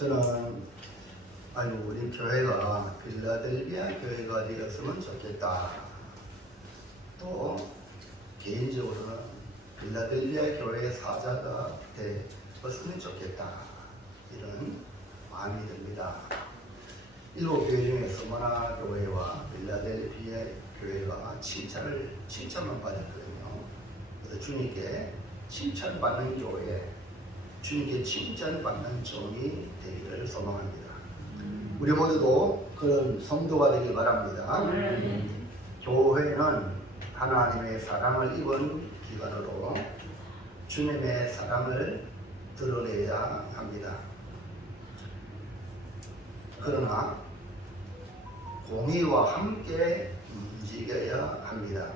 저는 우리 교회가 필라델비아 교회가 되었으면 좋겠다. 또 개인적으로는 필라델비아 교회의 사자가 되었으면 좋겠다. 이런 마음이 듭니다. 일곱 교회 중에 서머나 교회와 필라델비아 교회가 칭찬만 받았거든요. 그래서 주님께 칭찬받는 교회, 주님께 칭찬받는 종이 되기를 소망합니다. 우리 모두도 그런 성도가 되길 바랍니다. 교회는 하나님의 사랑을 입은 기관으로 주님의 사랑을 드러내야 합니다. 그러나 공의와 함께 움직여야 합니다.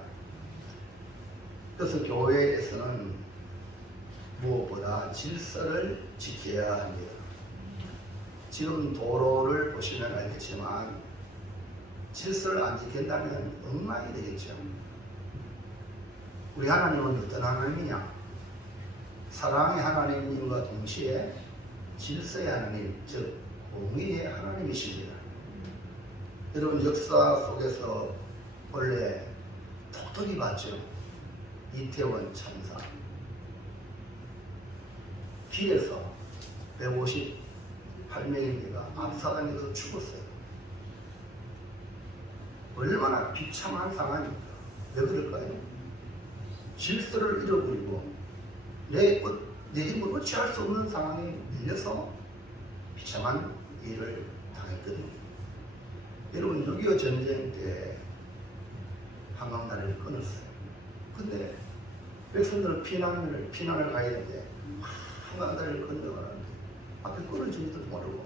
그래서 교회에서는 무엇보다 질서를 지켜야 합니다. 지금 도로를 보시면 알겠지만 질서를 안 지킨다면 엉망이 되겠죠. 우리 하나님은 어떤 하나님이냐? 사랑의 하나님과 동시에 질서의 하나님, 즉 공의의 하나님이십니다. 여러분 역사 속에서 원래 톡톡히 봤죠. 이태원 참사. 길에서 158명입니다. 압사당해서 죽었어요. 얼마나 비참한 상황입니까? 왜 그럴까요? 질서를 잃어버리고 내 힘을 어찌할 수 없는 상황에 밀려서 비참한 일을 당했거든요. 여러분 6.25 전쟁 때 한강다리를 끊었어요. 근데 백성들은 피난을 가야 되는데 한강다리를 건너가는데 앞에 끊어진지도 모르고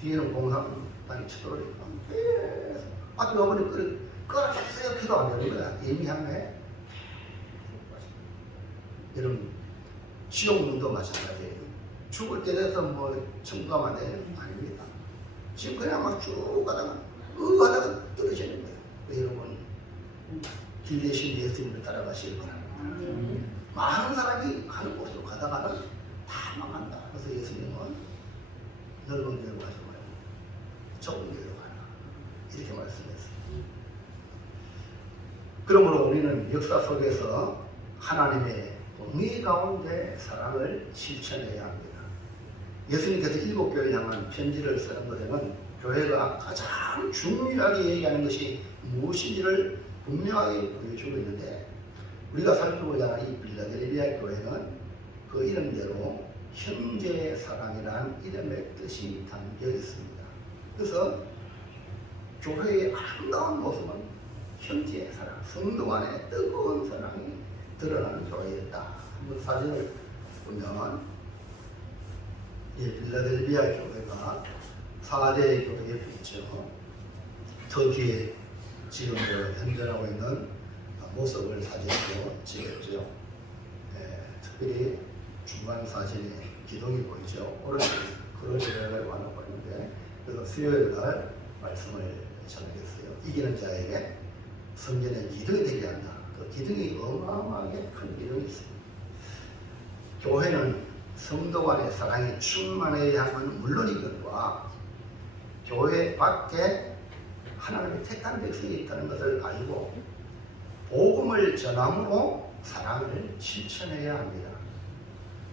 뒤에는 공산당이 쳐들어오니까 계속 앞에 어머니 끌어주세요 기도 안 되는 거야. 예미향에 여러분 지옥문도 마찬가지예요. 죽을 때 돼서 뭐 청구하면 되는 거 아닙니다. 지금 그냥 막 쭉 가다가 하다가 떨어지는 거예요. 여러분 길 대신 예수님을 따라가시길 바랍니다. 많은 사람이 가는 곳으로 가다가는 다 망한다. 그래서 예수님은 넓은 길로 가지 말고 좁은 길로 가라. 이렇게 말씀했어요. 그러므로 우리는 역사 속에서 하나님의 공의 가운데 사랑을 실천해야 합니다. 예수님께서 일곱 교회를 향한 편지를 쓰는 것에는 교회가 가장 중요하게 얘기하는 것이 무엇인지를 분명하게 보여주고 있는데 우리가 살펴보자 하는 이 필라델비아 교회는 그 이름대로 형제의 사랑이라는 이름의 뜻이 담겨 있습니다. 그래서 교회의 아름다운 모습은 형제의 사랑, 성도 간의 뜨거운 사랑이 드러나는 교회였다. 한번 사진을 보면 필라델비아 교회가 4대 교회 옆에 있죠. 터키에 지금 현존하고 있는 모습을 사진으로 찍었죠. 특별히 중간 사진에 기둥이 보이죠. 오른쪽 그러지를 완하고 있는데 그래서 수요일 날 말씀을 전하겠어요. 이기는 자에게 성전에 기둥이 되게 한다. 그 기둥이 어마어마하게 큰 기둥이 있습니다. 교회는 성도 간의 사랑이 충만해야 하는 물론이거니와 교회 밖에 하나님의 택한 백성이 있다는 것을 알고 복음을 전함으로 사랑을 실천해야 합니다.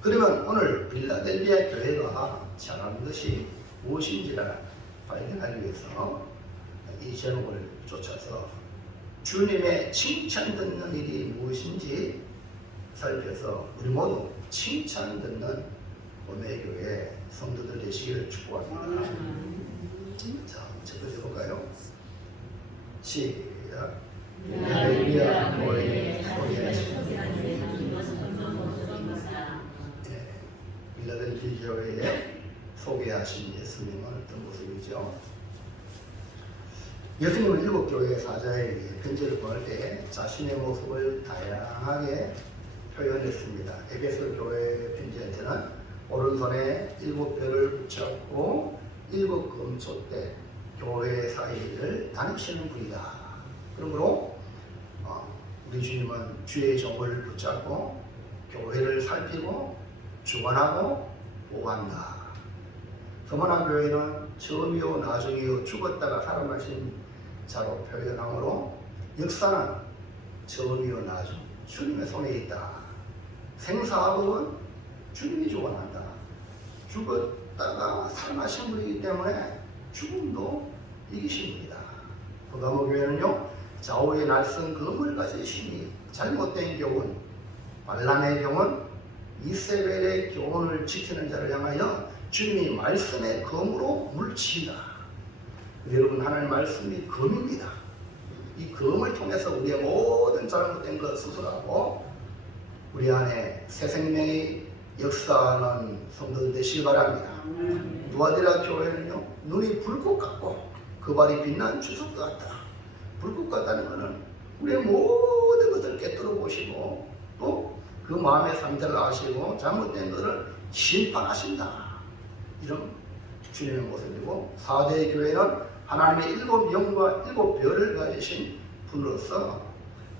그러면 오늘 필라델비아 교회가 전하는 것이 무엇인지를 발견하기 위해서 이 제목을 쫓아서 주님의 칭찬 듣는 일이 무엇인지 살펴서 우리 모두 칭찬 듣는 오매교회 성도들 되시기를 축복합니다. 자, 첫 번째 볼까요? 시작. 필라델비아 교회의 소개하시는 필라델비아 교회에 소개하신 예수님은 어떤 모습이죠? 예수님은 일곱 교회 사자에게 편지를 보낼 때 자신의 모습을 다양하게 표현했습니다. 에베소 교회 편지한테는 오른손에 7별을 붙였고 7금초대 교회 사이를 다니시는 분이다. 그러므로 우리 주님은 주의 종을 붙잡고 교회를 살피고 주관하고 보호한다. 서머나 교회는 처음이요 나중이요 죽었다가 살아나신 자로 표현하므로 역사는 처음이요 나중 주님의 손에 있다. 생사학은 주님이 주관한다. 죽었다가 살아나신 분이기 때문에 죽음도 이기신 분이다. 버가모 교회는요, 좌우의 날선 검을 가지시니 잘못된 교훈, 발람의 교훈, 이세벨의 교훈을 지키는 자를 향하여 주님이 말씀의 검으로 물리친다. 여러분, 하나님의 말씀이 검입니다. 이 검을 통해서 우리의 모든 잘못된 것 수술하고 우리 안에 새 생명의 역사하는 성도들 되시기 바랍니다. 누아디라 교회는요, 눈이 불꽃 같고 그 발이 빛난 주석 같다. 불꽃 같다는 것은 우리의 모든 것을 깨뜨려 보시고 또 그 마음의 상태를 아시고 잘못된 것을 심판하신다. 이런 주님의 모습이고, 4대 교회는 하나님의 7영과 7별을 가지신 분으로서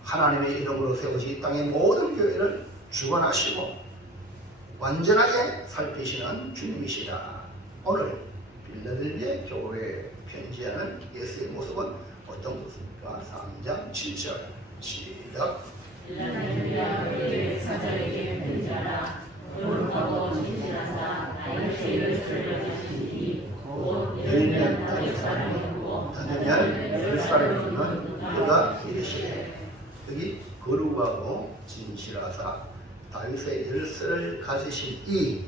하나님의 이름으로 세우신 이 땅의 모든 교회를 주관하시고 완전하게 살피시는 주님이시다. 오늘 빌라델비아 교회에 편지하는 예수의 모습은 어떤 모습입니까? 3장 7절 시작. 빌라델비아 교회 사자에게 편지하라. 거룩하고 진실하사 다윗의 열쇠를 가진 이곧 열면 다윗 사람이고 닫으면 열 사람이면 그가 이르시되. 여기 거룩하고 진실하사 다윗의 열쇠를 가지신 이,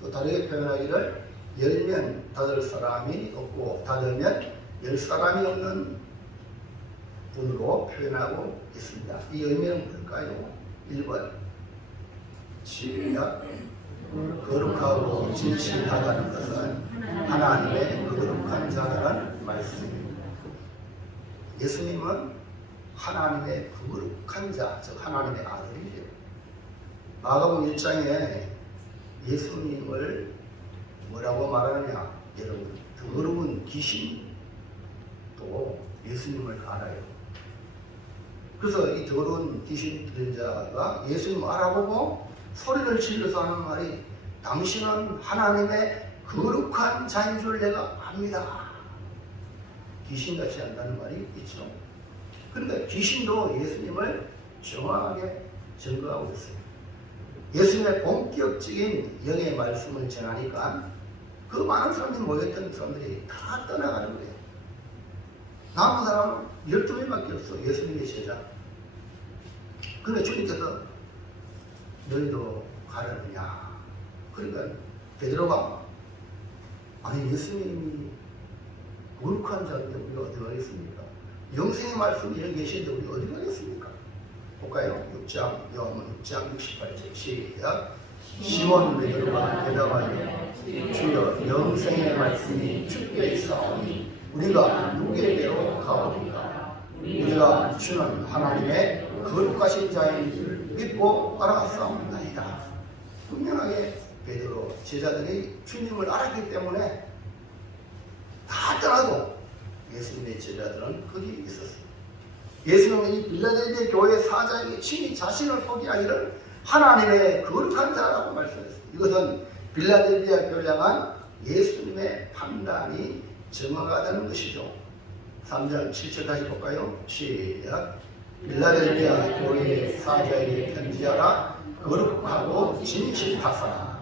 또 다르게 표현하기를 열면 닫을 사람이 없고 닫으면 열 사람이 없는 분으로 표현하고 있습니다. 이 의미는 뭘까요? 1번 시작. 거룩하고 진실하다는 것은 하나님의 거룩한 자라는 말씀입니다. 예수님은 하나님의 거룩한 자, 즉 하나님의 아들이죠. 마가복음 1장에 예수님을 뭐라고 말하느냐? 여러분, 더러운 귀신도 예수님을 알아요. 그래서 이 더러운 귀신 들린 자가 예수님을 알아보고 소리를 질러서 하는 말이, 당신은 하나님의 거룩한 자인 줄 내가 압니다. 귀신같이 한다는 말이 있죠. 그러니까 귀신도 예수님을 정확하게 증거하고 있어요. 예수님의 본격적인 영의 말씀을 전하니까 그 많은 사람들이 모였던 사람들이 다 떠나가는 거예요. 남은 사람은 12명밖에 없어. 예수님의 제자. 그런데 주님께서 너희도 가려느냐. 그러니까 베드로가, 아니 예수님이 거룩한 자인데 우리가 어디 가겠습니까? 영생의 말씀이 여기 계시는데 우리가 어디 가겠습니까? 볼까요? 6장, 요한복음 6장 68절 시작. 시몬 베드로가 대답하여 주여 영생의 말씀이 주께 있사오니 우리가 누구에게로 가오리까? 우리가 주는 하나님의 거룩하신 자인 줄 믿고 알아갔사옵나이다. 분명하게 베드로 제자들이 주님을 알았기 때문에 다 떠나고 예수님의 제자들은 거기 있었습니다. 예수님은 이 빌라델비아 교회 사장이 친히 자신을 소개하기를 하나님의 거룩한 자라고 말씀했습니다. 이것은 빌라델비아 교회에 향한 예수님의 판단이 정확하다는 것이죠. 3장 7절 다시 볼까요? 시작. 빌라델비아 교회의 사자에게 편지하라. 거룩하고 진실하사.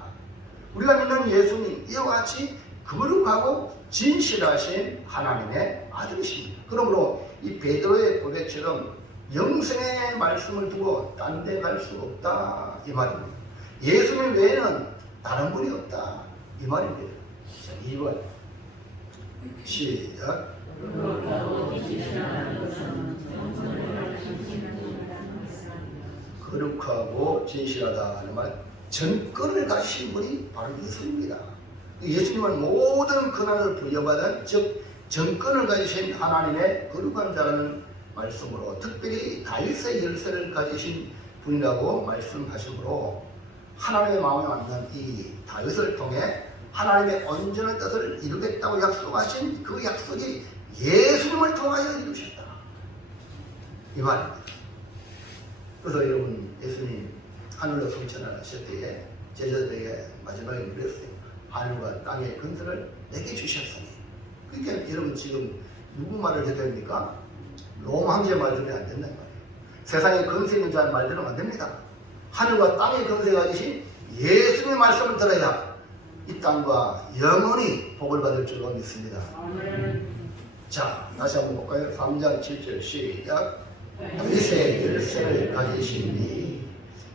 우리가 믿는 예수님, 이와 같이 거룩하고 진실하신 하나님의 아들이십니다. 그러므로 이 베드로의 고백처럼 영생의 말씀을 두고 딴 데 갈 수 없다, 이 말입니다. 예수님 외에는 다른 분이 없다, 이 말입니다. 자, 2번 시작. 거룩하고 진실하다는 말, 전권을 가지신 분이 바로 예수님입니다. 예수님은 모든 권한을 부여받은, 즉 전권을 가지신 하나님의 거룩한 자라는 말씀으로, 특별히 다윗의 열쇠를 가지신 분이라고 말씀하시므로 하나님의 마음에 맞는 이 다윗을 통해 하나님의 온전한 뜻을 이루겠다고 약속하신 그 약속이 예수님을 통하여 이루셨다, 이 말입니다. 그래서 여러분, 예수님 하늘로 승천하실 때에 제자들에게 마지막에 그랬어요. 하늘과 땅의 근세를 내게 주셨으니. 그러니까 여러분 지금 누구 말을 해야 됩니까? 롬 황제 말 들으면 안 된단 말이에요. 세상에 근세 있는 자의 말 들으면 안 됩니다. 하늘과 땅의 근세가 계신 예수님의 말씀을 들어야 이 땅과 영원히 복을 받을 줄로 믿습니다. 자, 다시 한번 볼까요? 3장 7절 시작. 다윗의 열쇠를 가지신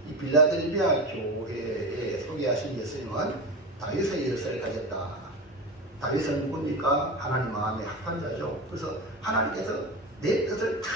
이 빌라델비아 교회에 소개하신 예수님은 다윗의 열쇠를 가졌다. 다윗은 누굽니까? 하나님 마음의 합판자죠. 그래서 하나님께서 내 뜻을 다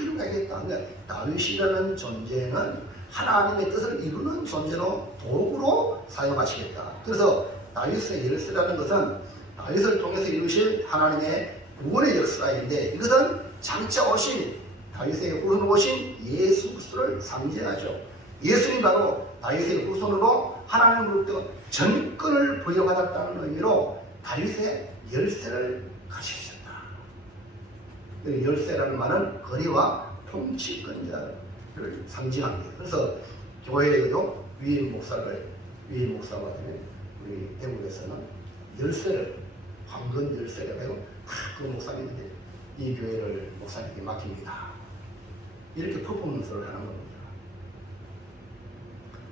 이루겠다. 그러니까 다윗이라는 존재는 하나님의 뜻을 이루는 존재로 도구로 사용하시겠다. 그래서 다윗의 열쇠라는 것은 다윗을 통해서 이루실 하나님의 구원의 역사인데, 이것은 장차 오신 다윗의 후손 오신 예수 그리스도를 상징하죠. 예수님 바로 다윗의 후손으로 하나님으로부터 전권을 부여받았다는 의미로 다윗의 열쇠를 가지셨다. 열쇠라는 말은 거리와 통치권자를 상징합니다. 그래서 교회에도 위임 목사가 되면 우리 대구에서는 열쇠를, 황금 열쇠를 하고 그 목사님인데 이 교회를 목사님께 맡깁니다. 이렇게 퍼포먼스를 하는 겁니다.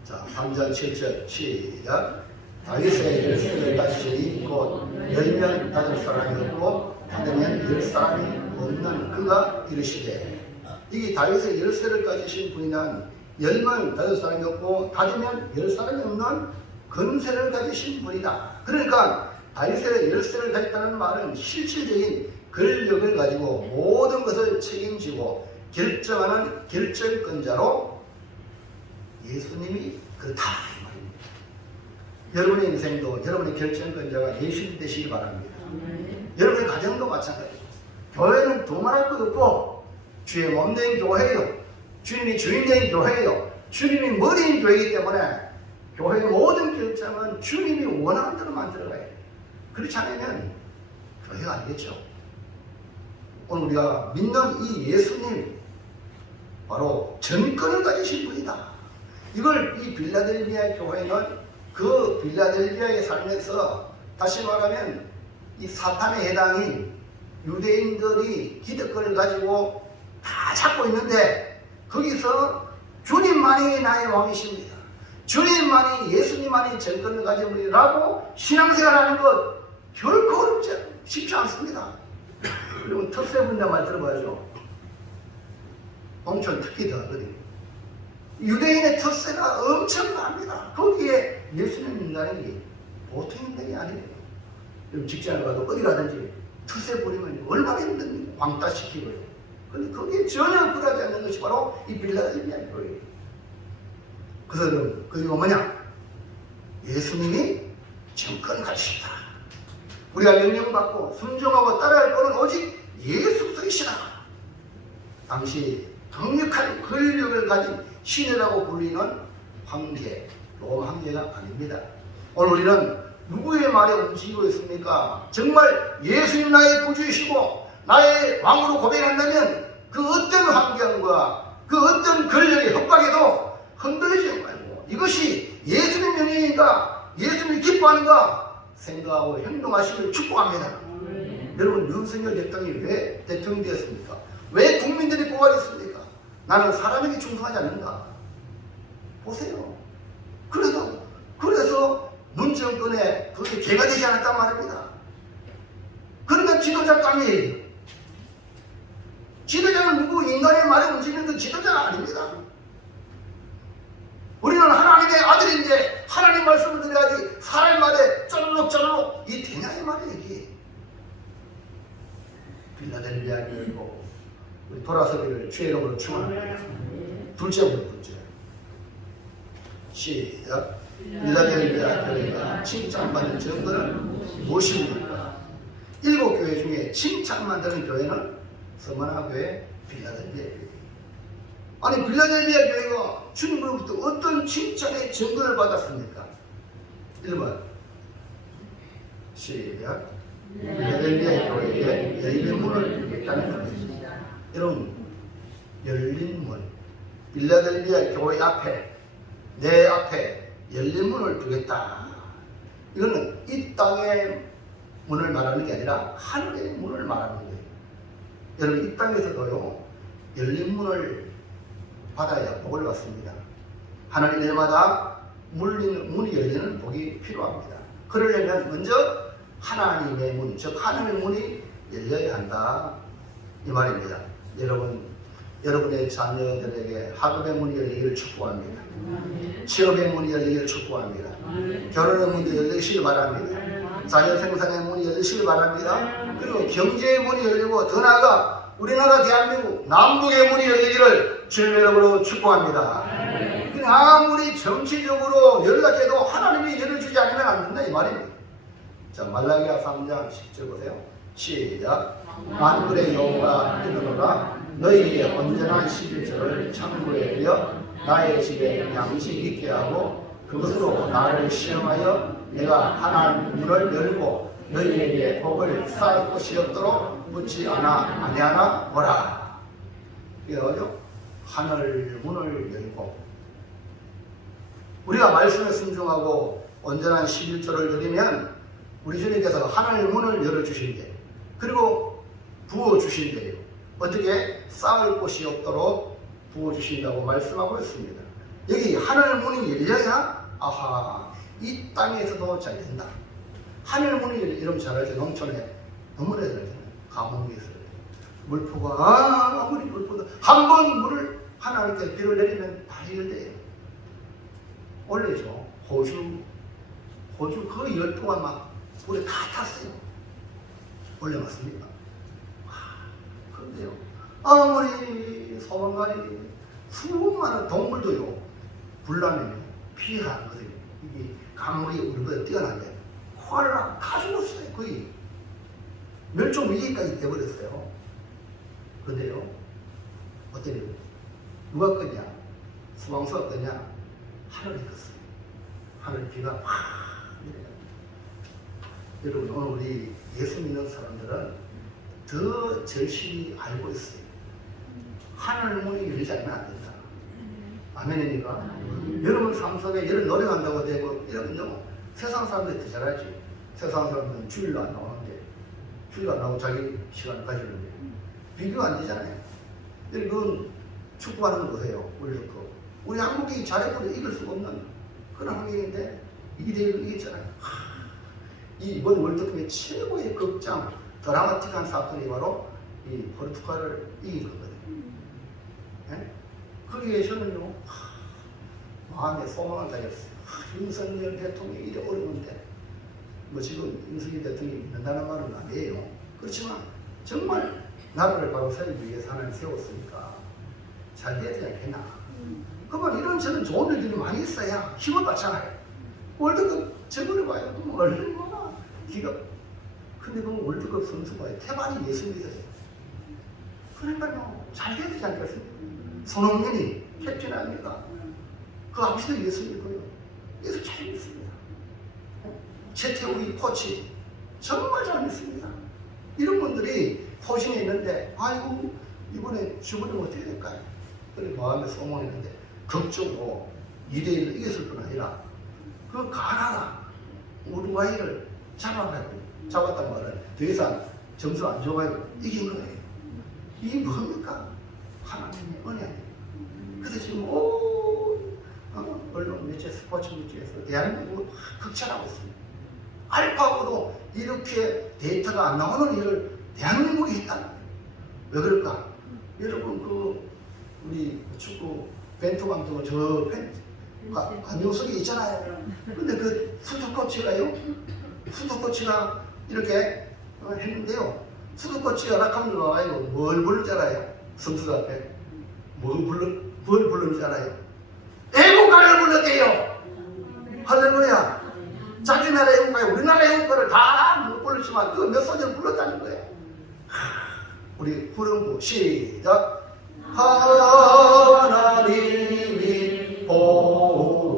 자, 3장 7절 시작. 다윗의 열쇠를 가지시니 곧 열면 닫을 사람이 없고 닫으면 열 사람이 없는 그가 이르시되. 이 다윗의 열쇠를 가지신 분이란 열면 닫을 사람이 없고 닫으면 열 사람이 없는 권세를 가지신 분이다. 그러니까 다윗의 열쇠를 가졌다는 말은 실질적인 권력을 가지고 모든 것을 책임지고 결정하는 결정권자로 예수님이 그렇다 이 말입니다. 여러분의 인생도 여러분의 결정권자가 예수님 되시기 바랍니다. 여러분의 가정도 마찬가지입니다. 교회는 두말할 것 없고 주의 몸된 교회요, 주님이 주인된 교회요, 주님이 머리인 교회이기 때문에 교회의 모든 결정은 주님이 원하는 대로 만들어가야 돼요. 그렇지 않으면 교회가 아니겠죠. 오늘 우리가 믿는 이 예수님 바로 전권을 가지신 분이다. 이걸 이 빌라델비아 교회는 그 빌라델비아에 살면서, 다시 말하면 이 사탄의 해당인 유대인들이 기득권을 가지고 다 잡고 있는데, 거기서 주님만이 나의 왕이십니다, 주님만이, 예수님만이 전권을 가진 분이라고 신앙생활하는 것 결코 쉽지 않습니다. 그리고 텃세 분야 말 들어봐야죠. 엄청 특히 더하거든요. 유대인의 텃세가 엄청납니다. 거기에 예수님 인간이 게 보통 인간이 아니에요. 직장을 가도 어디 가든지 텃세 부리면 얼마나 힘든 왕따시키고요. 그런데 거기에 전혀 굴하지 않는 것이 바로 이 빌라델비아 교회예요. 그래서 그리고 뭐냐? 예수님이 정권을 가지신다. 우리가 명령받고 순종하고 따라할 것은 오직 예수 그리스도이시다. 당시 강력한 권력을 가진 신이라고 불리는 황제, 롬 황제가 아닙니다. 오늘 우리는 누구의 말에 움직이고 있습니까? 정말 예수님 나의 구주이시고 나의 왕으로 고백한다면 그 어떤 환경과 그 어떤 권력의 협박에도 흔들리지 말고 이것이 예수님 명령인가, 예수님이 기뻐하는가 생각하고 행동하시길 축복합니다. 여러분, 윤석열 대통령이 왜 대통령이 되었습니까? 왜 국민들이 고발했습니까? 나는 사람에게 충성하지 않는다. 보세요. 그래서 문정권에 그게 개가 되지 않았단 말입니다. 그러니까 지도자가 아니에요. 지도자는 누구? 인간의 말에 움직이는 건 지도자가 아닙니다. 우리는 하나님의 아들인데 하나님 말씀을 드려야지 사람의 말에 쪼르륵 이 되냐의 말이에요. 이게 빌라델비아 교회고 우리 돌아서기를 주의 이름으로 축원합니다. 둘째. 시작. 빌라델비아 교회가 칭찬받는 증거는 무엇입니까? 7교회 중에 칭찬받는 교회는 서머나 교회, 빌라델비아 교회. 아니, 빌라델비아 교회가 주님으로부터 어떤 칭찬의 증거를 받았습니까? 1번 시작. 빌라델비아 교회에 열린 문을 두겠다는 것입니다. 여러분, 열린 문, 빌라델비아 교회 앞에, 내 앞에 열린 문을 두겠다. 이거는 이 땅의 문을 말하는 게 아니라 하늘의 문을 말하는 거예요. 여러분 이 땅에서도요 열린 문을 받아야 복을 받습니다. 하나님 일마다 문이 열리는 복이 필요합니다. 그러려면 먼저 하나님의 문, 즉 하늘의 문이 열려야 한다 이 말입니다. 여러분의 자녀들에게 학업의 문이 열리기를 축복합니다. 취업의 문이 열리기를 축복합니다. 결혼의 문이 열리시길 바랍니다. 자녀 생산의 문이 열리시길 바랍니다. 그리고 경제의 문이 열리고 더 나아가 우리나라 대한민국 남북의 문이 열리기를 주님의 이름으로 축복합니다. 아무리 정치적으로 연락해도 하나님이 열어주지 않으면 안 된다 이 말입니다. 자, 말라기야 3장 10절 보세요. 시작. 만군의 여호와가 이르노라 너희에게 온전한 11절을 창고에 들여 나의 집에 양식 있게 하고 그것으로 나를 시험하여 내가 하나님 문을 열고 너희에게 복을 쌓을 것이 없도록 묻지 아니하나 보라. 이게 뭐죠? 하늘 문을 열고 우리가 말씀에 순종하고 온전한 11조를 드리면 우리 주님께서 하늘 문을 열어주신대. 그리고 부어주신대요. 어떻게? 쌓을 곳이 없도록 부어주신다고 말씀하고 있습니다. 여기 하늘 문이 열려야 아하 이 땅에서도 잘 된다. 하늘 문이 이러면 잘 알죠. 농촌에 너무나 잘 되잖아요. 가뭄에서 물포가 아무리 물포도 한 번 물을 하나님께 비를 내리면 다 해결돼요. 원래죠. 호주 그 10동안 막 물에 다 탔어요. 원래 맞습니까? 그런데요. 아무리 소방관이 수많은 동물도요. 불나면 피해가 안 거든요. 이게 강물이 우리보다 뛰어난데 코알라 다 죽었어요. 거의 멸종 위기까지 돼버렸어요. 그런데요. 어떤 일이요? 누가 끄냐? 수방수가 끄냐? 하늘이 컸어요. 하늘 비가 확 내려요. 여러분 오늘 우리 예수 믿는 사람들은 더 절실히 알고 있어요. 하늘 문이 열리지 않으면 안 된다. 아멘입니까? 여러분 삶 속에 여러분 노력한다고 되고 이러면요 세상 사람들이 더 잘하지. 세상 사람들은 주일도 안 나오는데 주일도 안 나오고 자기 시간을 가지는데 비교가 안 되잖아요. 여러분 축구하는 거 보세요. 우리 한국이 잘해도 이길 수가 없는 그런 환경인데 2대1로 이겼잖아요. 이번 월드컵의 최고의 극장 드라마틱한 사건이 바로 이 포르투갈을 이긴 거거든요. 네? 거기에서는요 마음에 소망을 다했어요. 윤석열 대통령이 이래 어려운데 뭐 지금 윤석열 대통령이 있는다는 말은 아니에요. 그렇지만 정말 나라를 바로 세우기 위해서 하나님 세웠으니까 잘 되지 않겠나. 그러면 이런저런 좋은 일들이 많이 있어야 힘을 받잖아요. 월드컵 저번에봐요. 그럼 얼마나 기가. 근데 그 월드컵 선수가 태반이 예수님이세요. 그러니까요 잘 돼야 되지 않겠습니까? 손흥민이 캡틴 아닙니까? 그 아버지도 예수님이고요. 예수 잘 믿습니다. 최태욱이 코치 정말 잘 믿습니다. 이런 분들이 포진에 있는데 아이고 이번에 죽으면 어떻게 될까요? 그래 마음에 소망했는데 걱정으로 2대1로 이겼을 뿐 아니라 그 가나다 우루과이를 잡았단 말은 더 이상 점수 안 줘가지고 이긴 거예요. 이게 뭡니까? 하나님의 은혜입니다. 그래서 지금 언론 매체 스포츠 매체에서 대한민국을 극찬하고 있습니다. 알파고도 이렇게 데이터가 안 나오는 일을 대한민국이 했다는 거예요. 왜 그럴까? 여러분 우리 축구 벤투 감독은 저 관중석에 있잖아요. 근데 그 수두 코치가 이렇게 했는데요. 수두 코치가 락하면 와가지고 뭘 부를 줄 알아요? 선수들 앞에 뭘 부르는 줄 알아요? 애국가를 불렀대요. 할렐루야. 자기 나라 애국가, 우리나라 애국가를 다 못 불렀지만 그 몇 소절 불렀다는 거예요. 우리 후렴구 시작. 하나님이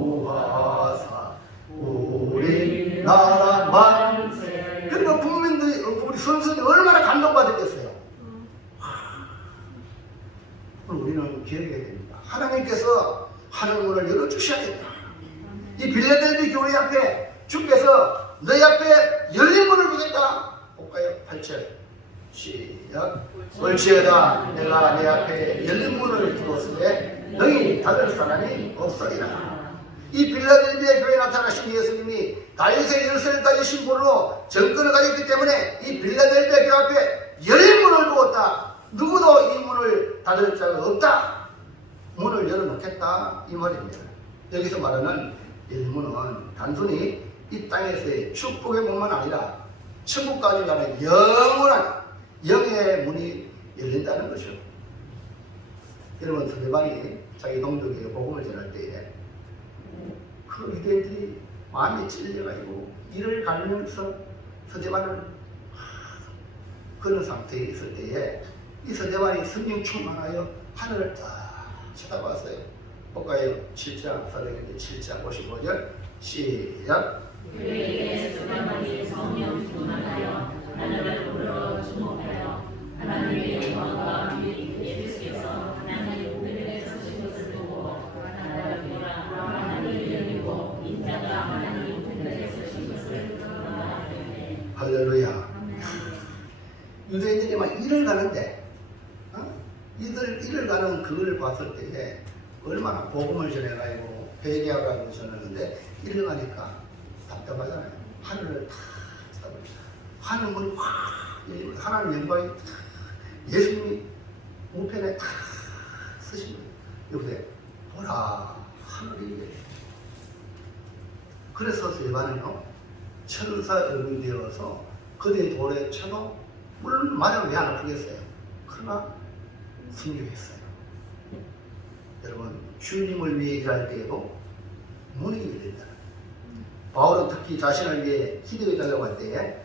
보호하사 우리나라 만세. 그러니까 국민들이 우리 선수들이 얼마나 감동받았겠어요. 우리는 기억해야 됩니다. 하나님께서 하늘 문을 열어주셔야겠다. 이 빌라델비 교회 앞에 주께서 너희 앞에 열린 문을 두겠다. 볼까요? 8절 시작. 올지어다 내가 내 앞에 열린 문을 두었으되 너희 닫을 사람이 없으리라. 이 빌라델비아 교회에 나타나신 예수님이 다윗의 열쇠를 가진 신분으로 정권을 가졌기 때문에 이 빌라델비아 교회 앞에 열린 문을 두었다. 누구도 이 문을 닫을 자가 없다. 문을 열어놓겠다 이 말입니다. 여기서 말하는 열린 문은 단순히 이 땅에서의 축복의 문만 아니라 천국까지 가는 영원한 영의 문이 열린다는 것이죠. 여러분, 서대반이 자기 동족에게 복음을 전할 때에 그 유대인들이 마음이 찔려가지고 이를 갈면서 서대반을 그런 상태에 있을 때에 이 서대반이 성령 충만하여 하늘을 딱 쳐다봤어요. 볼까요? 7장, 사도행전 7장 55절 시작. 그에게 서대반이 성령 충만하여 하늘을 보러 주목하여 하나님의 영광과 및 예수께서 하나님 우편에 서신 것을 보고 하나님이 열리고 인자가 하나님 우편에 서신 것을 보았더니 할렐루야. 유대인들이 막 일을 가는데 이들 가는 그걸 봤을 때에 얼마나 복음을 전해가지고 회개하라고 전하는데 일을 가니까 답답하잖아요. 하늘을 다 쳐다보니까 하늘 문이 확 열리고 하나님 영광이 예수님이 우편에 다 쓰신 거예요. 여보세요. 보라 하늘이 열려. 그래서 스데반은요 천사 얼굴이 되어서 그대 돌에 쳐도 물론 맞으면 왜 안 아프겠어요. 그러나 순교했어요. 여러분, 주님을 위해 일할 때에도 문이 열린다. 바울은 특히 자신을 위해 기도해달라고 할 때에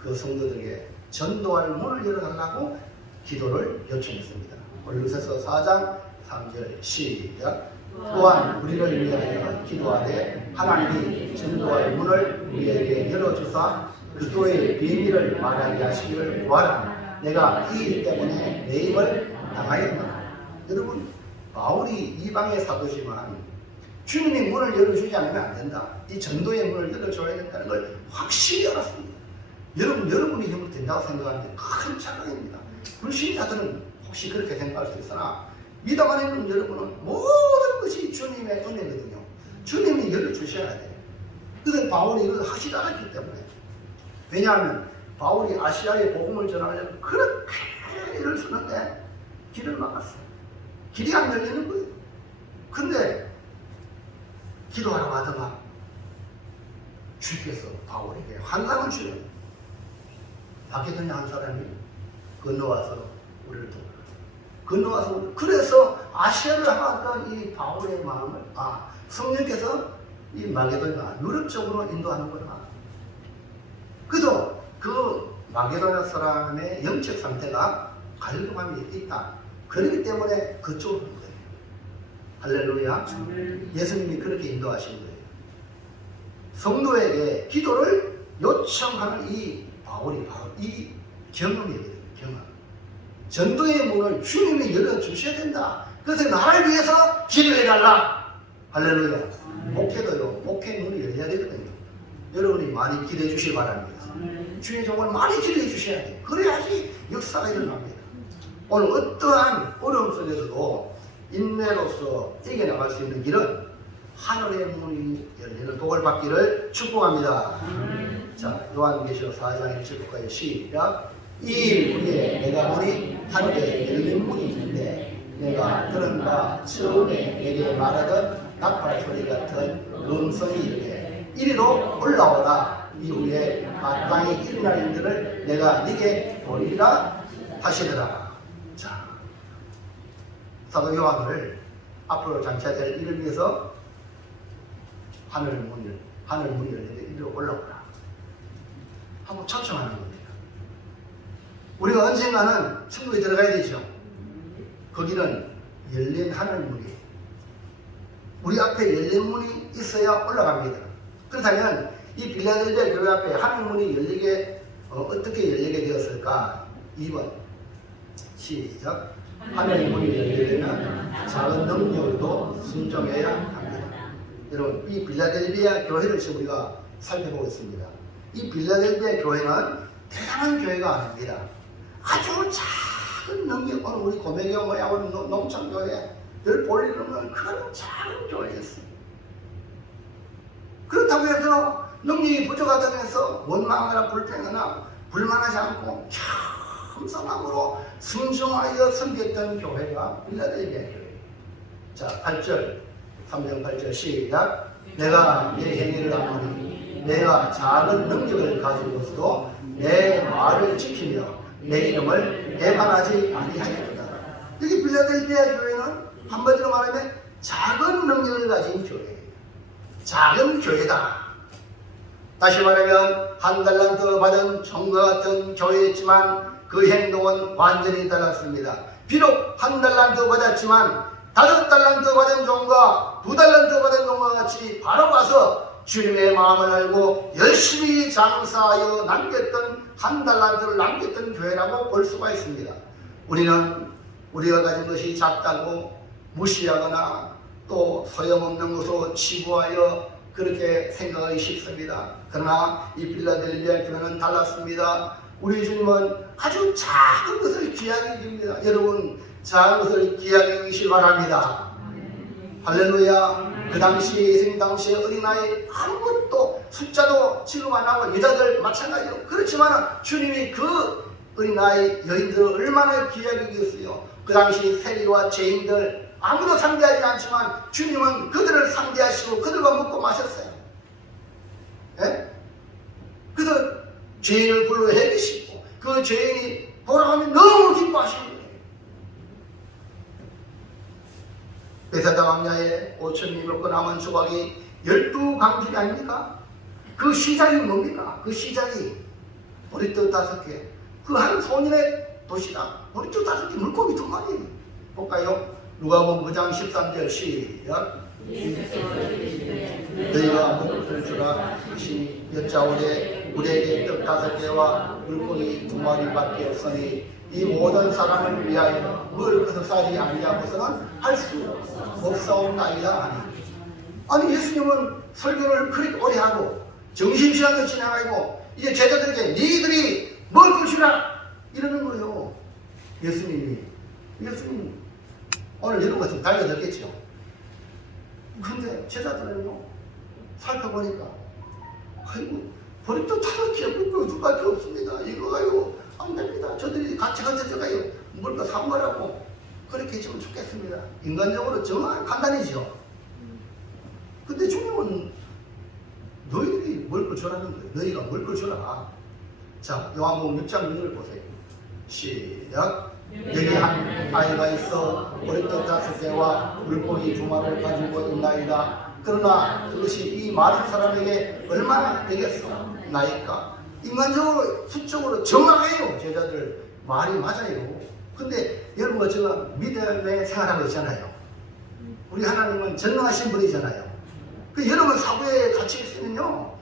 그 성도들에게 전도할 문을 열어달라고 기도를 요청했습니다. 골로새서 4장 3절 시작. 또한 우리를 위하여 기도하되 하나님이 전도할 문을 우리에게 열어주사 그리스도의 비밀을 말하게 하시기를 구하라. 내가 이 일 때문에 매임을 당하였다. 여러분, 바울이 이방의 사도지만 주님이 문을 열어주지 않으면 안 된다. 이 전도의 문을 열어줘야 된다는 걸 확실히 알았습니다. 여러분이 힘으로 된다고 생각하는데 큰 착각입니다. 불신자들은 혹시 그렇게 생각할 수 있으나 믿음 안에 있는 여러분은 모든 것이 주님의 은혜거든요. 주님이 열어주셔야 돼요. 그런데 바울이 이걸 하지 않았기 때문에. 왜냐하면 바울이 아시아에 복음을 전하려고 그렇게 일을 쓰는데 길을 막았어요. 길이 안 열리는 거예요. 근데 기도하라고 하다가 주께서 바울에게 환상을 주요. 마게도냐 한 사람이 건너와서 우리를 돕고 건너와서 그래서 아시아를 하던 이 바울의 마음을 성령께서 이 마게도냐 유럽 쪽으로 인도하는구나. 그래도 그 마게도냐 사람의 영적 상태가 갈급함이 있다. 그렇기 때문에 그쪽으로 온 거예요. 할렐루야. 예수님이 그렇게 인도하신 거예요. 성도에게 기도를 요청하는 이 바울이 바로 이 경험이거든요. 경험. 전도의 문을 주님이 열어주셔야 된다. 그래서 나를 위해서 기도해달라. 할렐루야. 목회도요. 목회 문이 열려야 되거든요. 여러분이 많이 기도해 주시기 바랍니다. 주님 정말 많이 기도해 주셔야 돼요. 그래야지 역사가 일어납니다. 오늘 어떠한 어려움 속에서도 인내로서 이겨나갈 수 있는 길은 하늘의 문이 열리는 복을 받기를 축복합니다. 자, 요한계시록 4장 1절까지 시작. 이 일 후에 내가 보니 하늘에 열린 문이 있는데 내가 들은 바 처음에 내게 말하던 나팔 소리 같은 음성이 이르되 이리로 올라오라. 이후에 마땅히 일어날 일들을 내가 네게 보리라 하시더라. 자, 사도 요한을 앞으로 장차될 일을 위해서 하늘 문이 열리는데 이리로 올라오라 하고 초청하는 겁니다. 우리가 언젠가는 천국에 들어가야 되죠. 거기는 열린 하늘 문이 우리 앞에 열린 문이 있어야 올라갑니다. 그렇다면 이 빌라델비아 교회 앞에 하늘 문이 열리게 어떻게 열리게 되었을까? 2번 시작. 하늘 문이 열리려면 작은 능력도 순종해야 합니다. 여러분, 이 빌라델비아 교회를 지금 우리가 살펴보겠습니다. 이 빌라델비아 교회는 대단한 교회가 아닙니다. 아주 작은 능력, 오늘 우리 고매교 모양 농촌교회 별 볼 일 없는 그런 작은 교회였어요. 그렇다고 해서 능력이 부족하다고 해서 원망하거나 불평하거나 불만하지 않고 겸손함으로 순종하여 섬겼던 교회가 빌라델비아 교회. 자, 8절, 3장 8절 시작. 내가 내 행위를 아노니 내가 작은 능력을 가지고서도 내 말을 지키며 내 이름을 배반하지 아니하였다. 여기 빌라델비아 교회는 한마디로 말하면 작은 능력을 가진 교회예요. 작은 교회다. 다시 말하면 한 달란트 받은 종과 같은 교회였지만 그 행동은 완전히 달랐습니다. 비록 한 달란트 받았지만 5달란트 받은 종과 2달란트 받은 종과 같이 바로 가서 주님의 마음을 알고 열심히 장사하여 남겼던 한 달란트를 남겼던 교회라고 볼 수가 있습니다. 우리는 우리가 가진 것이 작다고 무시하거나 또 소용없는 것으로 치부하여 그렇게 생각하기 쉽습니다. 그러나 이 빌라델비아 교회는 달랐습니다. 우리 주님은 아주 작은 것을 귀하게 여깁니다. 여러분, 작은 것을 귀하게 여기시기 바랍니다. 할렐루야. 그 당시 예수님 당시에 어린아이 아무것도 숫자도 지금 안 하고 여자들 마찬가지로 그렇지만 주님이 그 어린아이 여인들을 얼마나 귀하게 여겼어요. 그 당시 세리와 죄인들 아무도 상대하지 않지만 주님은 그들을 상대하시고 그들과 먹고 마셨어요. 예? 그래서 죄인을 불러 해계시고 그 죄인이 돌아가면 너무 기뻐하시는 거예요. 베사다 광야에 5,000명이 먹고 남은 조각이 12강질이 아닙니까? 그 시작이 뭡니까? 그 시작이 보리떡 5개, 그 한 손인의 도시락 보리떡 5개, 물고기 2마리. 볼까요? 누가복음 9장 13절 시작. 너희가 먹을 주라 하시니 여짜오되 우리에게 떡 5개와 물고기 2마리밖에 없으니 이 모든 사람을 위하여 뭘 거듭사지 아니하고서는 할 수 없사옵나이다. 아니 예수님은 설교를 그렇게 오래 하고 점심시간도 지나가고 이제 제자들에게 너희들이 먹을 주라 이러는 거예요. 예수님 오늘 이런 것좀 달려들겠죠. 근데 제자들은요 살펴보니까 아이고 버리도 타락해 물고 누밖에 없습니다. 이거 가지고 안 됩니다. 저들이 같이 가져가요. 뭘까 산 거라고 그렇게 해주면 좋겠습니다. 인간적으로 정말 간단히죠. 근데 주님은 너희들이 먹을 걸 주라는 거예요. 너희가 먹을 걸 주라. 자, 요한복음 6장 6을 보세요. 시작. 여기 한 아이가 있어 보리떡 5개와 물고기 2마리를 가지고 있나이다. 그러나 그것이 이 많은 사람에게 얼마나 되겠어? 나이까? 인간적으로 수적으로 정확해요. 제자들 말이 맞아요. 근데 여러분과 제가 믿음의 생활하고 있잖아요. 우리 하나님은 전능하신 분이잖아요. 그 여러분 사고에 같이 있으면요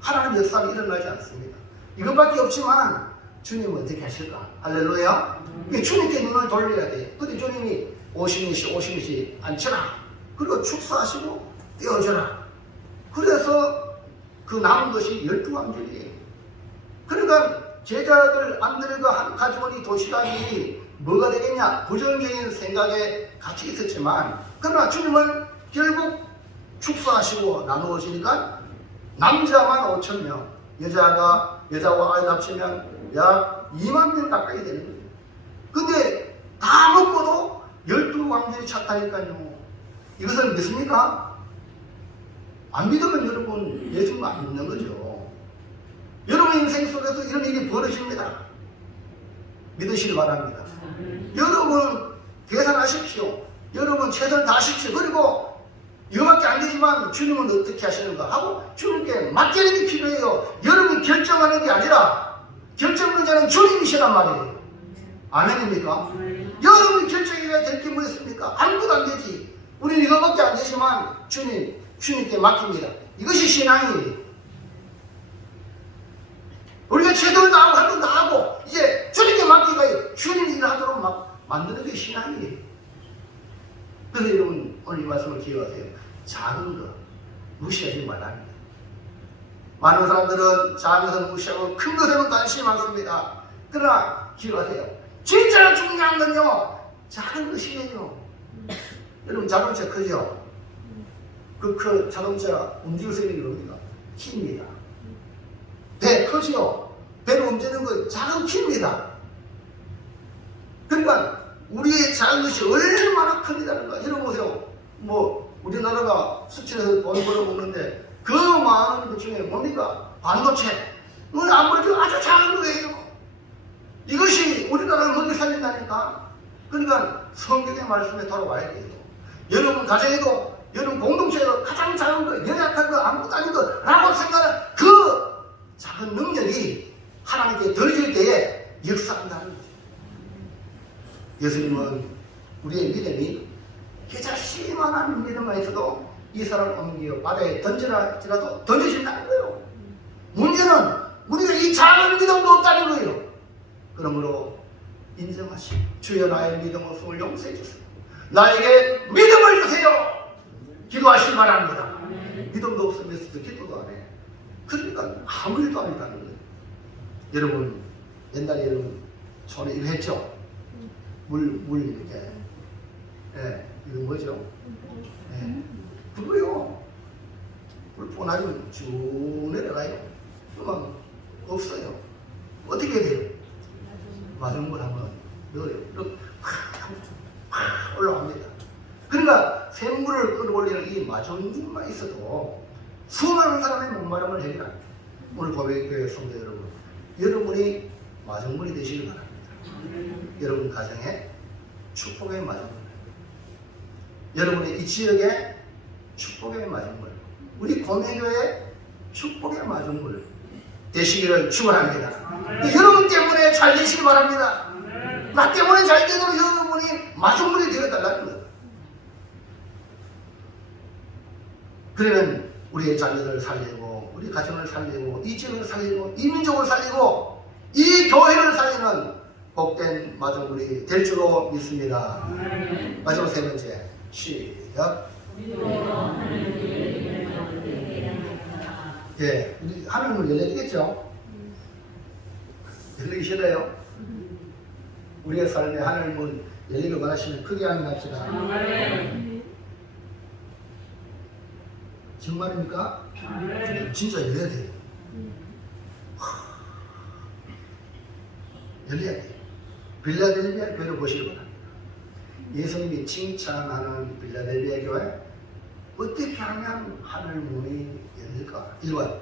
하나님 역사가 일어나지 않습니다. 이것밖에 없지만 주님은 어떻게 하실까? 할렐루야. 주님께 눈을 돌려야 돼요. 근데 주님이 오시듯이 앉혀라. 그리고 축사하시고 떼어줘라. 그래서 그 남은 것이 12왕절이에요. 그러니까 제자들 안드레가 가지고 이 도시락이 뭐가 되겠냐? 부정적인 생각에 같이 있었지만 그러나 주님은 결국 축사하시고 나누어지니까 남자만 5,000명, 여자와 아이 합치면 약 2만 명 가까이 되는 거예요. 근데 다 먹고도 12왕절이 찼다니까요. 이것을 믿습니까? 안 믿으면 여러분 예수님 안 믿는 거죠. 여러분 인생 속에서 이런 일이 벌어집니다. 믿으시기 바랍니다. 여러분 계산하십시오. 여러분 최선을 다하십시오. 그리고 이거밖에 안 되지만 주님은 어떻게 하시는가 하고 주님께 맡기는 게 필요해요. 여러분이 결정하는 게 아니라 결정권자는 주님이시란 말이에요. 아멘입니까? 여러분이 결정해야 될 게 뭐 있습니까? 아무것도 안 되지. 우리는 이거밖에 안 되지만 주님께 맡깁니다. 이것이 신앙이에요. 우리가 최선을 다하고 할 건 다 하고 이제 주님께 맡기고 주님이 일하도록 막 만드는 게 신앙이에요. 그래서 여러분 오늘 이 말씀을 기억하세요. 작은 거 무시하지 말랍니다. 많은 사람들은 작은 것은 무시하고 큰 것에는 관심이 많습니다. 그러나 기억하세요. 진짜 중요한 건요, 작은 것이에요. 여러분, 자동차 크죠? 그 자동차 움직일 수 있는 게 뭡니까? 키입니다. 배 크죠? 배를 움직이는 거 작은 키입니다. 그러니까 우리의 작은 것이 얼마나 큽니다는가. 여러분 보세요. 뭐 우리나라가 수출해서 돈 벌어먹는데 그 많은 것 중에 뭡니까? 반도체. 아무래도 아주 작은 거예요. 이것이 우리나라를 먼저 살린다니까. 그러니까 성경의 말씀에 돌아와야 돼요. 여러분 가정에도, 여러분 공동체에도 가장 작은 거, 연약한 거, 아무것도 아닌 거라고 생각하는 그 작은 능력이 하나님께 더해질 때에 역사한다는 거예요. 예수님은 우리의 믿음이 개자씨만한 믿음만 있어도 이 사람을 옮겨 바다에 던지라도 던져진다는 거예요. 문제는 우리가 이 작은 믿음도 없다는 거예요. 그러므로 인정하시고 주여 나의 믿음을 숨을 용서해 주세요. 나에게 믿음을 주세요. 기도하시기 바랍니다. 믿음도 없으면 기도도 안 해. 그러니까 아무 일도 안 했다는 거예요. 여러분 옛날에 여러분 손에 이거 했죠? 물 이렇게. 예, 이거 뭐죠? 예, 그거요. 물 뻔하면 쭉 내려가요. 그만 없어요. 어떻게 해야 돼요? 마중물 한번 넣어요. 그럼 확 올라갑니다. 그러니까 샘물을 끌어올리는 이 마중물만 있어도 수많은 사람의 목마름을 해결합니다. 오늘 고백교회 성도 여러분, 여러분이 마중물이 되시길 바랍니다. 여러분 가정에 축복의 마중물, 여러분의 이 지역에 축복의 마중물, 우리 고매교회 축복의 마중물 되시기를 축원합니다. 여러분 때문에 잘 되시기 바랍니다. 나 때문에 잘 되도록 여러분이 마중물이 되어달라는 거예요. 그러면 우리의 자녀를 살리고, 우리 가정을 살리고, 이 지역을 살리고, 이 민족을 살리고, 이 교회를 살리는 복된 마중물이 될 줄로 믿습니다. 마지막 세 번째, 시작. 예, 우리 하늘문 열려지겠죠? 열리기 싫어요? 우리의 삶에 하늘문 열리길 원하시면 크게 아멘 합시다. 정말입니까? 진짜 열려야 돼요. 열려야 돼요. 빌라델비아 교회를 보시기 바랍니다. 예수님이 칭찬하는 빌라델비아 교회, 어떻게 하면 하늘문이 열릴까? 1번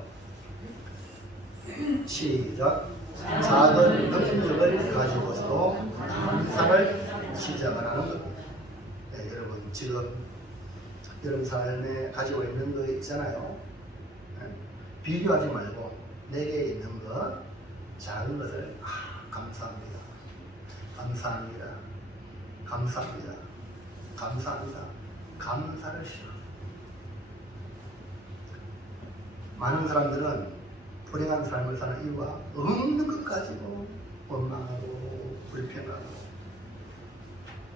시작. 작은 능력을 가지고서도 감사를 시작을 하는 겁니다. 네, 여러분 지금 여러분 삶에 가지고 있는 거 있잖아요. 네, 비교하지 말고 내게 있는 것, 작은 것을 감사합니다. 감사합니다. 감사합니다. 감사합니다. 감사를 시작. 많은 사람들은 불행한 삶을 사는 이유가 없는 것 가지고 원망하고 불평하고,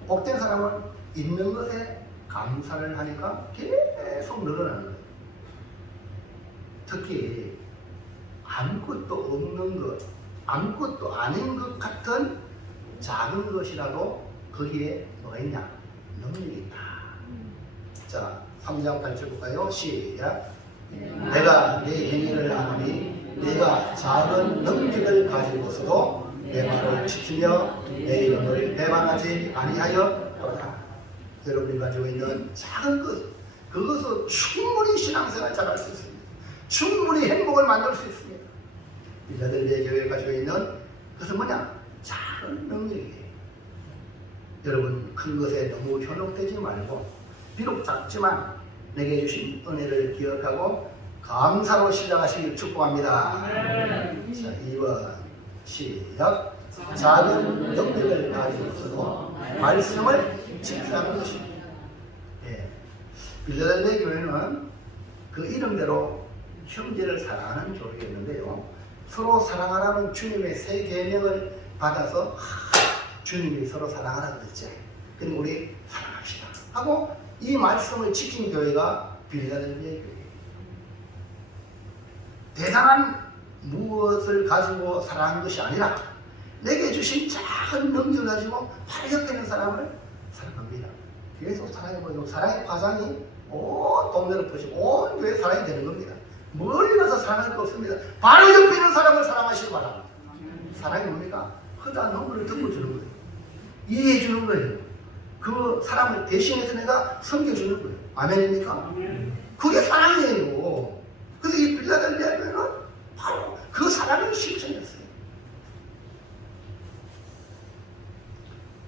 복된 사람은 있는 것에 감사를 하니까 계속 늘어나는 거예요. 특히 아무것도 없는 것, 아무것도 아닌 것 같은 작은 것이라도 거기에 뭐가 있냐? 능력이 있다. 자, 3장 8절 볼까요? 시작. 내가 네 행위를 아노니 네가 작은 능력을 가지고서도 내 말을 지키며 내 이름을 배반하지 아니하였도다. 여러분이 가지고 있는 작은 것, 그것으로 충분히 신앙생활 잘할 수 있습니다. 충분히 행복을 만들 수 있습니다. 빌라델비아 교회에 가지고 있는 그것은 뭐냐? 작은 능력이에요. 여러분 큰 것에 너무 현혹되지 말고, 비록 작지만 내게 주신 은혜를 기억하고 감사로 시작하시길 축복합니다. 자, 2번 시작. 작은 능력을 가지고서도 말씀을 지키라는 것입니다. 예. 빌라델비아 교회는 그 이름대로 형제를 사랑하는 교회였는데요, 서로 사랑하라는 주님의 세 계명을 받아서 주님이 서로 사랑하라 그랬지. 그럼 우리 사랑합시다 하고 이 말씀을 지킨 교회가 빌라델비아 교회예요. 대단한 무엇을 가지고 사랑하는 것이 아니라 내게 주신 작은 능력을 가지고 바로 옆에 있는 사람을 사랑합니다. 계속 사랑해보죠. 사랑의 과장이 온 동네를 퍼지고 온 교회에 사랑이 되는 겁니다. 멀리 가서 사랑할 거 없습니다. 바로 옆에 있는 사람을 사랑하시기 바랍니다. 사랑이 뭡니까? 허다한 눈물을 덮어주는 거예요. 이해해 주는 거예요. 그 사람을 대신해서 내가 섬겨주는 거예요. 아멘입니까? 그게 사랑이에요. 그래서 이 빌라델비아는 바로 그 사랑을 실천했어요.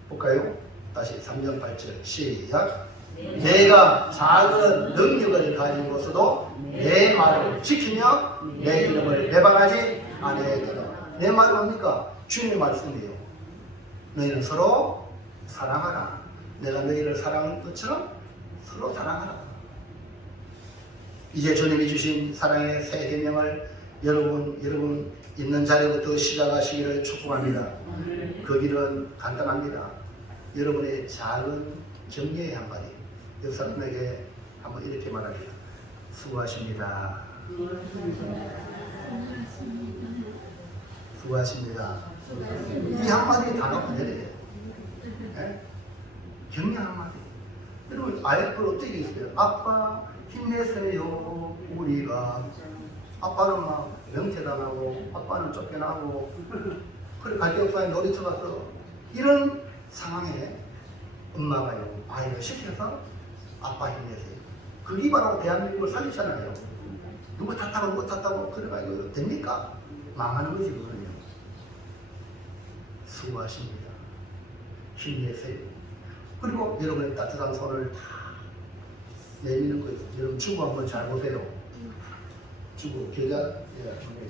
볼까요? 다시 3절 8절 시작. 내가 작은 능력을 가지고서도 내 말을 지키며 내 이름을 배반하지 아니하였다. 내 말은 뭡니까? 주님의 말씀이에요. 너희는 서로 사랑하라. 내가 너희를 사랑한 것처럼 서로 사랑하라. 이제 주님이 주신 사랑의 새 계명을 여러분 있는 자리부터 시작하시기를 축복합니다. 그 길은 간단합니다. 여러분의 작은 격려의 한마디, 옆 사람에게 한번 이렇게 말합니다. 수고하십니다. 수고하십니다. 이 한마디 단어가 내려요. 네? 격려 한마디. 여러분 아이들 어떻게 있어요? 아빠 힘내세요. 우리가 아빠는 막 명퇴당하고 아빠는 쫓겨나고 그래 갈 데 없어 놀이터 가서 이런 상황에 엄마가요 아이를 시켜서 아빠 힘내세요. 그게 바로 대한민국을 살리잖아요. 누구 탓하고 누구 탓하고 그래가지고 됩니까? 망하는 거지 그거는요. 수고하십니다. 힘내세요. 그리고 여러분의 따뜻한 손을 다 내미는 거예요. 여러분 주부 한번 잘 보세요. 주부 계좌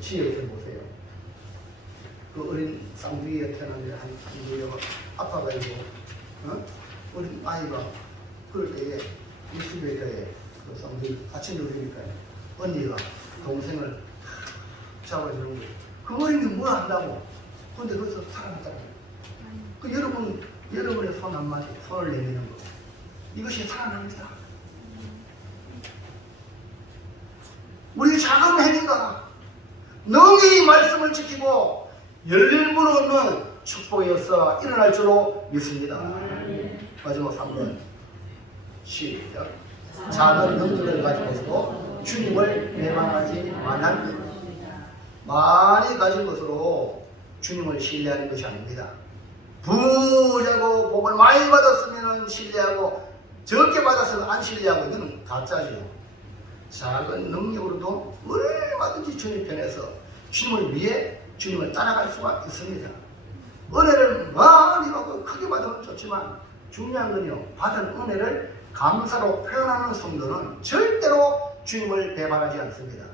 지혜에서 보세요. 그 어린 쌍둥이가 태어난 한 아빠가 이거 어린 아이가 그럴 때에 유튜브에 그 쌍둥이 같이 놀리니까 언니가 동생을 잡아주는 거예요. 그 어린이 뭐 한다고? 근데 거기서 사랑하잖아요. 그 여러분의 손 한마디, 손을 내미는 거. 이것이 사랑합니다. 우리 작은 행위가 능히 말씀을 지키고 열릴 문 없는 축복이어서 일어날 줄로 믿습니다. 마지막 3번 시작. 작은 능력을 가지고서도 주님을 배반하지 마냥 많이 가진 것으로 주님을 신뢰하는 것이 아닙니다. 부자고 복을 많이 받았으면 신뢰하고 적게 받았으면 안 신뢰하고 이건 가짜죠. 작은 능력으로도 얼마든지 주님 편에서 주님을 위해 주님을 따라갈 수가 있습니다. 은혜를 많이 받고 크게 받으면 좋지만 중요한 건요, 받은 은혜를 감사로 표현하는 성도는 절대로 주님을 배반하지 않습니다.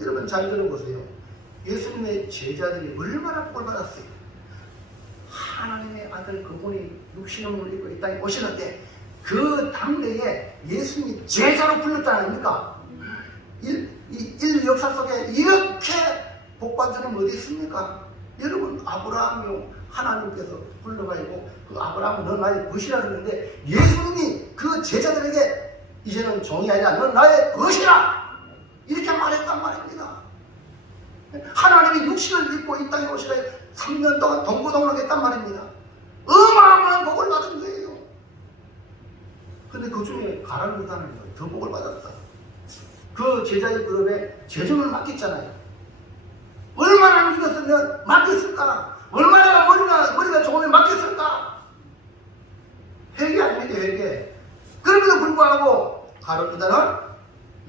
여러분 잘 들어보세요. 예수님의 제자들이 얼마나 복을 받았어요. 하나님의 아들 그분이 육신을 입고 이 땅에 오시는데 그 당대에 예수님이 제자로 불렀다 아닙니까? 인류 역사 속에 이렇게 복받은 사람이 어디 있습니까? 여러분 아브라함이 하나님께서 불러가지고 그 아브라함은 너 나의 벗이라 그러는데 예수님이 그 제자들에게 이제는 종이 아니라 너 나의 벗이라 이렇게 말했단 말입니다. 하나님이 육신을 입고 이 땅에 오시라 3년 동안 동고동락했단 말입니다. 어마어마한 복을 받은 거예요. 근데 그 중에 가라는 못하는 거예요. 더 복을 받았다. 그 제자의 그룹에 재정을 맡겼잖아요. 얼마나 믿었으면 맡겼을까? 얼마나 머리가 좋으면 맡겼을까? 회개 아닙니까? 회개. 그럼에도 불구하고 가룟유다는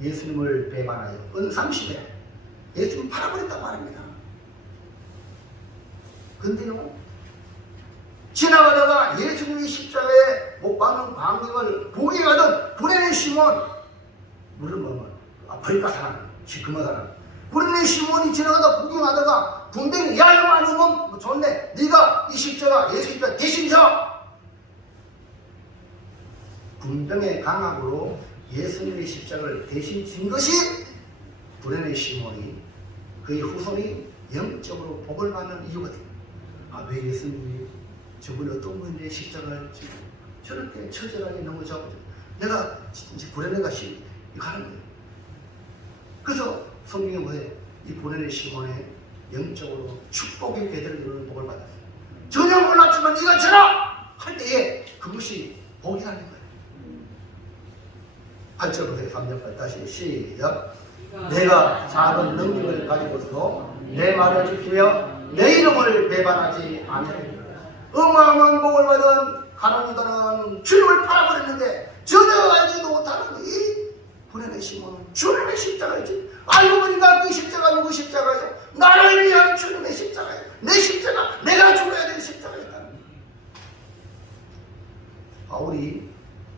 예수님을 배반하여 은삼시대 예수님 팔아버렸단 말입니다. 근데요, 지나가다가 예수님이 십자가에 못 박는 광경을 보게 가던 불행의 시몬, 물으면 아프리카 사람, 시커먼 사람, 불행의 시몬이 지나가다 구경하다가 군뱅이 야 이놈아 이놈 좋네, 네가 이 십자가 예수 십자가 대신 져. 군병의 강압으로 예수님의 십자가를 대신 진 것이 불행의 시몬이 그의 후손이 영적으로 복을 받는 이유거든요. 아, 왜 예수님이 저분이 어떤 분인데 십자가를 지고 저렇게 처절하게 넘어져가지고 내가 이제 불행해가 이거 하는 거예요. 그래서 성경에 뭐예요? 이 보내는 시몬의 영적으로 축복의 배들을 누르는 복을 받았어요. 전혀 몰랐지만 네가 저라 할 때에 그것이 복이라는 거예요. 8절부터 3절까지 다시 시작. 내가 작은 능력을 가지고서 내 말을 지키며 내 이름을 배반하지 아니하리라. 어마어마한 복을 받은 가난자는 주님을 팔아버렸는데 전혀 알지도 못하는 이 보내는 시몬은 주님의 십자가이지. 알고 보니까 그 십자가 누구 십자가예요? 나를 위한 주님의 십자가예요. 내 십자가, 내가 죽어야 되는 십자가이다. 바울이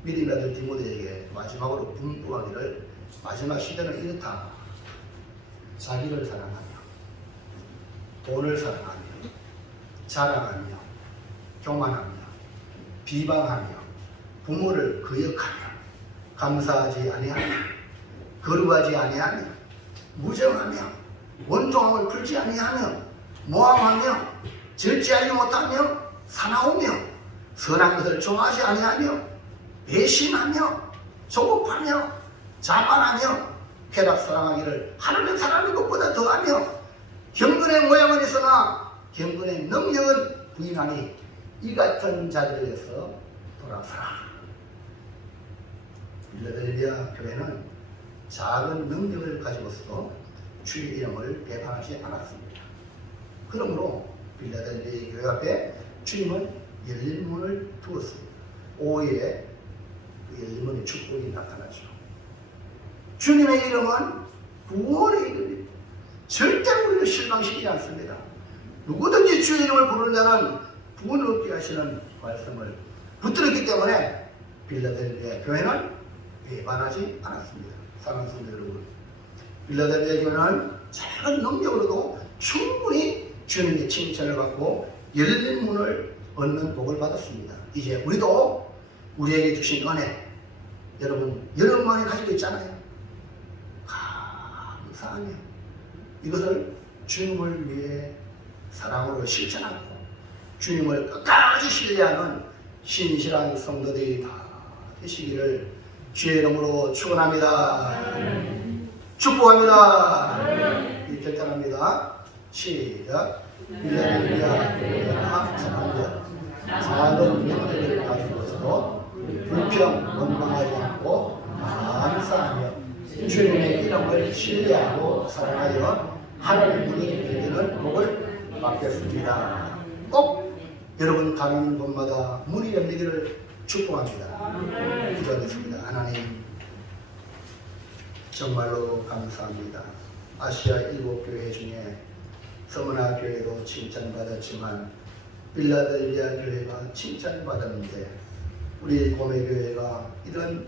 믿음의 아들 디모데에게 마지막으로 분부하기를 마지막 시대는 이렇다. 자기를 사랑하며 돈을 사랑하며 자랑하며 교만하며 비방하며 부모를 거역하며 감사하지 아니하며 거룩하지 아니하며 무정하며 원통함을 풀지 아니하며 모함하며 절제하지 못하며 사나우며 선한 것을 좋아하지 아니하며 배신하며 조급하며 자만하며 쾌락 사랑하기를 하나님 사랑하는 것보다 더하며 경건의 모양은 있으나 경건의 능력은 부인하니 이 같은 자들에서 돌아서라. 빌라델비아 교회는 작은 능력을 가지고서 주의 이름을 배반하지 않았습니다. 그러므로 빌라델비아 교회 앞에 주님은 열린 문을 두었습니다. 오후에 그 열린 문의 축복이 나타나죠. 주님의 이름은 구원의 이름입니다. 절대로 우리를 실망시키지 않습니다. 누구든지 주의 이름을 부르는 자는 구원을 얻게 하시는 말씀을 붙들었기 때문에 빌라델비아 교회는 배반하지 않았습니다. 사랑하는 성도 여러분, 빌라델비아 교회는 작은 능력으로도 충분히 주님의 칭찬을 받고 열린 문을 얻는 복을 받았습니다. 이제 우리도 우리에게 주신 은혜, 여러분 많이 가지고 있잖아요. 감사하며 이것을 주님을 위해 사랑으로 실천하고 주님을 끝까지 신뢰하는 신실한 성도들이 다 되시기를 주의 이름으로 축원합니다. 축복합니다. 이 결단합니다. 시작. 빌라델비아 교회가 착한 작은 명령을 가지고서도 불평 원망하지 않고 감사하며 주님의 이름을 신뢰하고 사랑하여 하나님 문이 열리는 복을 받겠습니다. 꼭 여러분 가는 곳마다 문이 열리기를 축복합니다. 기도하겠습니다. 하나님 정말로 감사합니다. 아시아 7교회 중에 서머나 교회도 칭찬받았지만 빌라델비아 교회가 칭찬받았는데 우리 고매교회가 이런